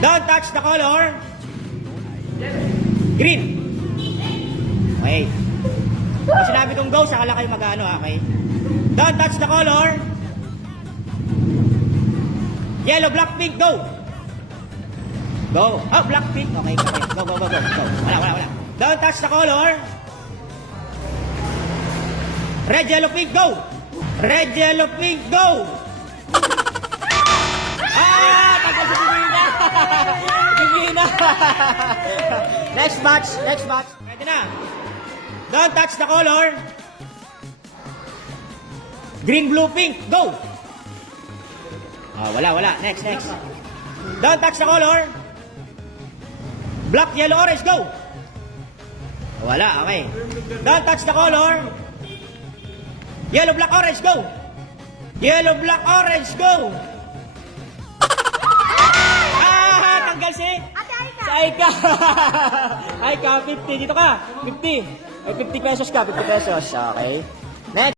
Don't touch the color. Green. Okay. Pag sinabi kong go, saka lang kayo mag-ano, okay? Don't touch the color. Yellow, black, pink, go. Go. Oh, black, pink. Okay, okay. Go, go, go, go. Go. Wala. Don't touch the color. Red, yellow, pink, go. Red, yellow, pink, go. Tagal sa Divina. Divina. Next match. Ready na. Don't touch the color. Green, blue, pink, go. Wala. Next. Don't touch the color. Black, yellow, orange, go. Wala, okay. Don't touch the color. Yellow, black, orange, go. Yellow, black, orange, go. Tanggal si Aika. Aika, 50. Dito ka. 50. Ay, 50 pesos ka. 50 pesos. Okay. Next.